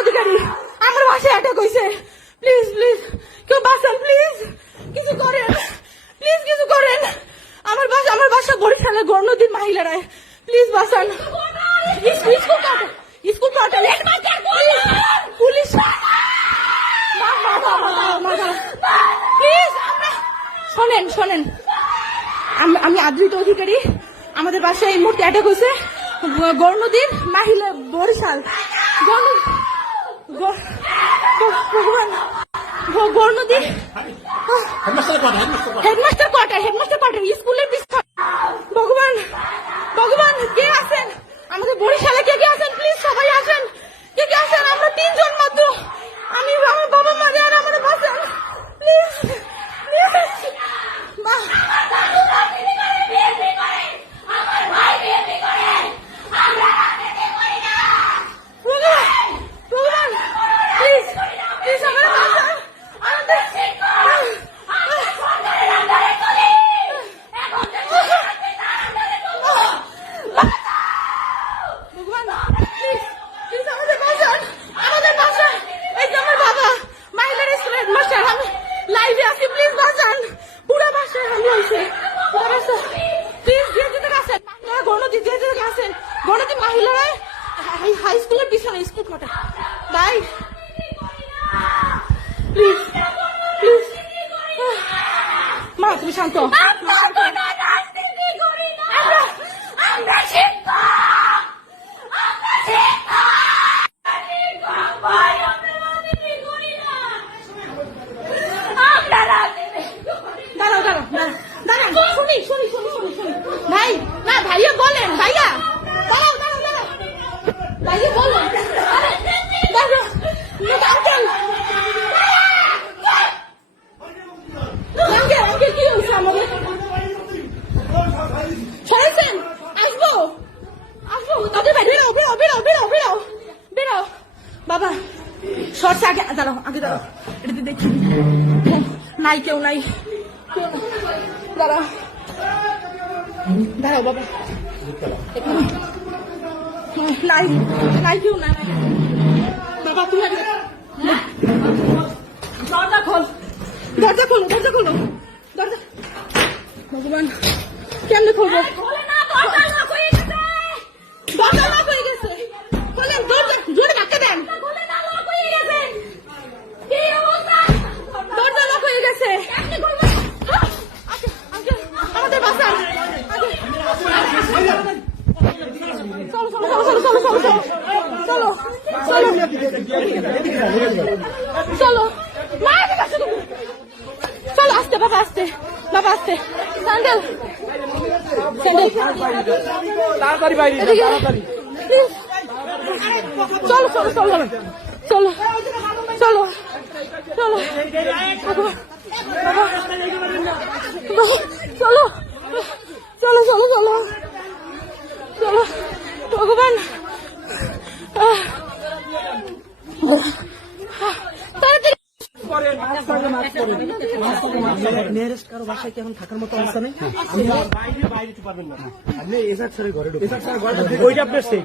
অধিকারী আমার বাসায় অ্যাটাক হয়েছে প্লিজ প্লিজ কেউ বাঁচান প্লিজ। কিছু করেন প্লিজ কিছু করেন। আমার বাসা আমার বাসা বরিশালে গণদিন মহিলারায় প্লিজ বাঁচান। স্কুল স্কুল পাঠালে পুলিশ প্লিজ শোনেন শোনেন। আমি আদৃত অধিকারী। আমাদের বাসায় এই মুহূর্তে অ্যাটাক হয়েছে গর্ণদীপ মাহিলা বরিশাল। গণ হেডমাস্টার হেডমাস্টার ভগবান ভগবান কে আছেন? আমাদের বরিশালে কে কে আছেন? প্লিজ সবাই আসেন। ছেলেরা এই হাই স্কুলের পিছনে স্কুল কটা বাই প্লিজ প্লিজ মা তুমি শান্ত তোদের বাইরে। বেরো বেরো বেরো বেরো বেরো বেরো। বাবা শর্টস আগে দাঁড়াও আগে দাঁড়াও। এটা দেখি। নাই কেউ নাই। দাঁড়াও। দাঁড়াও, বাবা। নাই নাই কেউ নাই বাবা, তুমি আগে দরজা খোল। দরজা খোলো দরজা খোলো। দরজা ভগবান কেন খুলবো? চলো চলো আসতে বাবা আসতে বাবা আসতে। স্যান্ডেল। তাড়াতাড়ি বাইরে তাড়াতাড়ি চলো চলো চলো চলো চলো চলো চলো চলো চলো চলো চলো ভগবান নিয়ারেস্ট কারও বাসায় কি এখন থাকার মতো অবস্থা নেই? বাইরে বাইরে পারবেন না। আপনি এসার স্যারের ঘরে ঢুকবেন ওইটা আপনার সেফ